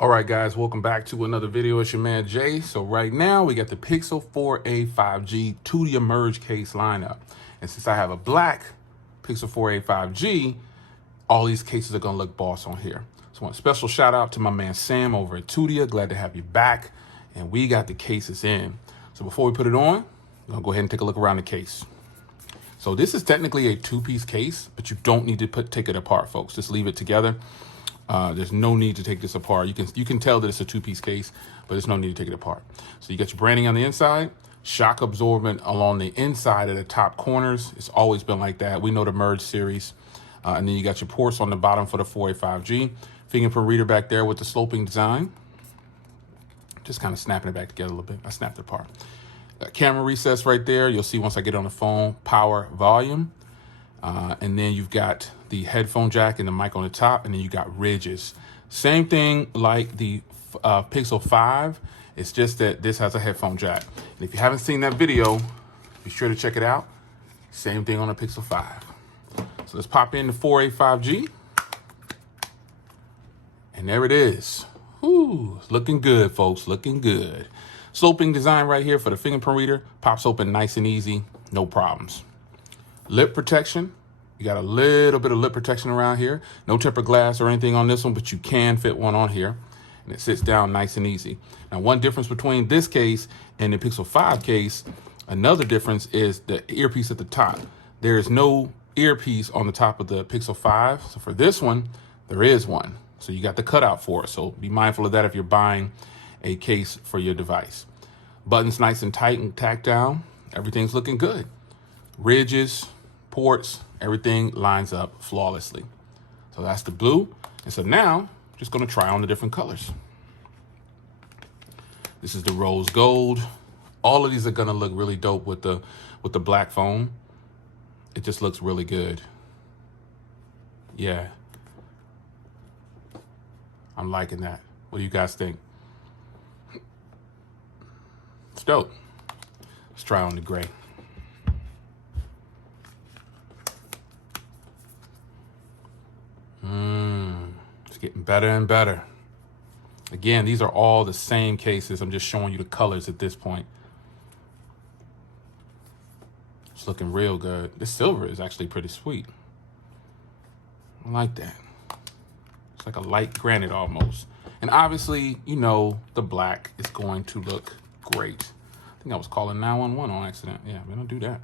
All right, guys, welcome back to another video. It's your man Jay. So right now we got the Pixel 4a 5G Tudia merge case lineup. And since I have a black Pixel 4a 5G, all these cases are gonna look boss on here. So I want a special shout out to my man Sam over at Tudia. Glad to have you back. And we got the cases in. So before we put it on, I'm gonna go ahead and take a look around the case. So this is technically a two-piece case, but you don't need to take it apart, folks. Just leave it together. There's no need to take this apart. You can tell that it's a two-piece case, but there's no need to take it apart. So you got your branding on the inside, shock absorbent along the inside of the top corners. It's always been like that. We know the Merge series. And then you got your ports on the bottom for the 4a 5G. Fingerprint reader back there with the sloping design. Just kind of snapping it back together a little bit. I snapped it apart. Camera recess right there. You'll see once I get on the phone, power, volume. And then you've got the headphone jack and the mic on the top, and then you got ridges. Same thing like the Pixel 5. It's just that this has a headphone jack. And if you haven't seen that video, be sure to check it out. Same thing on the Pixel 5. So let's pop in the 4a 5G. And there it is. Ooh, looking good, folks, looking good. Sloping design right here for the fingerprint reader. Pops open nice and easy, no problems. Lip protection. You got a little bit of lip protection around here. No tempered glass or anything on this one, but you can fit one on here. And it sits down nice and easy. Now, one difference between this case and the Pixel 5 case, another difference is the earpiece at the top. There is no earpiece on the top of the Pixel 5. So for this one, there is one. So you got the cutout for it. So be mindful of that if you're buying a case for your device. Buttons nice and tight and tacked down. Everything's looking good. Ridges, ports, everything lines up flawlessly. So that's the blue. And so now, I'm just gonna try on the different colors. This is the rose gold. All of these are gonna look really dope with the black foam. It just looks really good. Yeah. I'm liking that. What do you guys think? It's dope. Let's try on the gray. It's getting better and better. Again, these are all the same cases. I'm just showing you the colors at this point. It's looking real good. This silver is actually pretty sweet. I like that. It's like a light granite almost. And obviously, you know, the black is going to look great. I think I was calling 911 on accident. Yeah, we don't do that.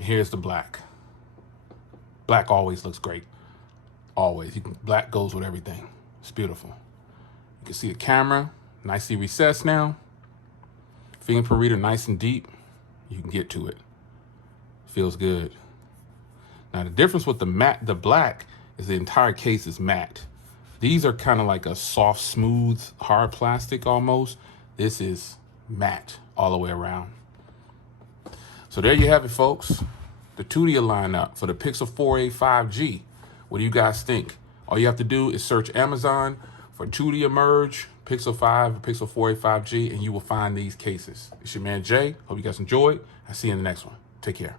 Here's the black. Black always looks great. Always. Black goes with everything. It's beautiful. You can see the camera, nicely recessed now. Fingerprint reader nice and deep. You can get to it. Feels good. Now the difference with the black is the entire case is matte. These are kind of like a soft, smooth, hard plastic almost. This is matte all the way around. So there you have it, folks. The Tudia lineup for the Pixel 4a 5G. What do you guys think? All you have to do is search Amazon for Tudia Merge, Pixel 5, or Pixel 4a 5G, and you will find these cases. It's your man Jay. Hope you guys enjoyed. I'll see you in the next one. Take care.